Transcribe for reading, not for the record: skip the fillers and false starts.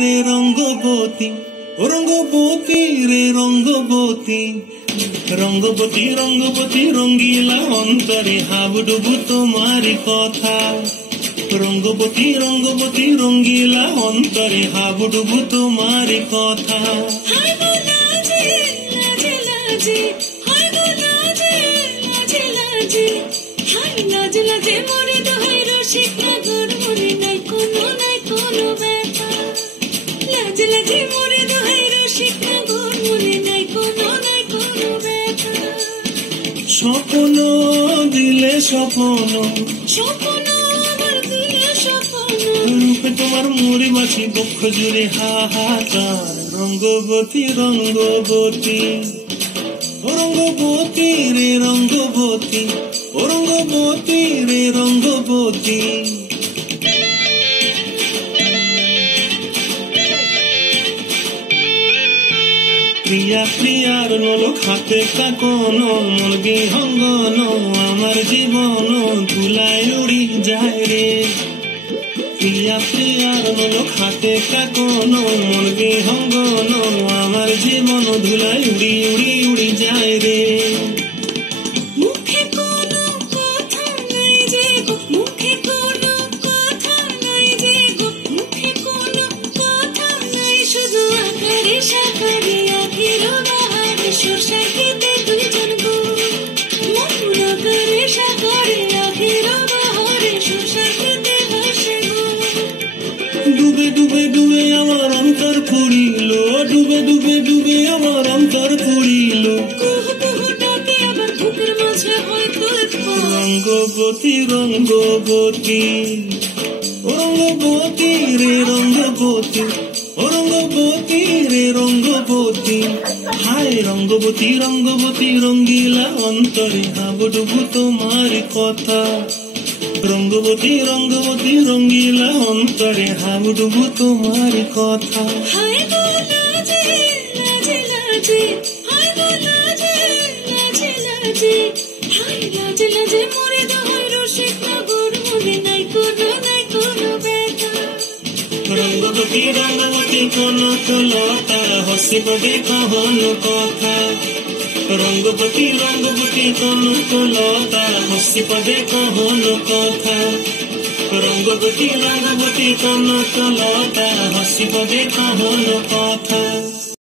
রে রঙ্গবতী, রঙ্গবতী রে রঙ্গবতী, রঙ্গবতী রঙ্গবতী রঙ্গিলা অন্তরে হাবুডুবু তোমারি কথা। রঙ্গবতী রঙ্গবতী রঙ্গিলা অন্তরে হাবুডুবু তোমারি কথা। স্বপ্ন দিলে স্বপ্ন, রূপে তোমার মুড়ি মাছি বক্ষ জুড়ে হাহাকার। রঙ্গবতী রঙ্গবতী, রঙ্গবতী রে রঙ্গবতী, রঙ্গবতী রে রঙ্গবতী। প্রিয়া প্রিয়ার নলক হাতে কাকন, মন বিহঙ্গন আমার জীবন ধুলায় উড়ি যায় রে। প্রিয়া প্রিয়ার নলক হাতে কাকন, মন বিহঙ্গন আমার জীবন ধুলায় উড়ি উড়ি উড়ি যায় রে। ডুবে ডুবে ডুবে আমার অন্তর পুরিল, ডুবে ডুবে ডুবে আমার অন্তর পুরিল। রঙ্গবতী রঙ্গবতী, রঙ্গবতী রে রঙ্গবতী, রঙ্গবতী রে রঙ্গবতী। হায় রঙ্গবতী রঙ্গবতী রঙ্গিলা অন্তরে হাবুডুবু তোমার কথা। রঙ্গবতী রঙ্গবতী রঙ্গিলা অন্তরে হাবুডুবু তোমার কথা। রঙ্গবতী রঙ্গবতী কনক লতা হসিব গে কহন কথা। রঙ্গবতী রঙ্গবতী কনক লতা হসিব গে কহন কথা। রঙ্গবতী রঙ্গবতী কনক লতা হসিব গে কহন কথা।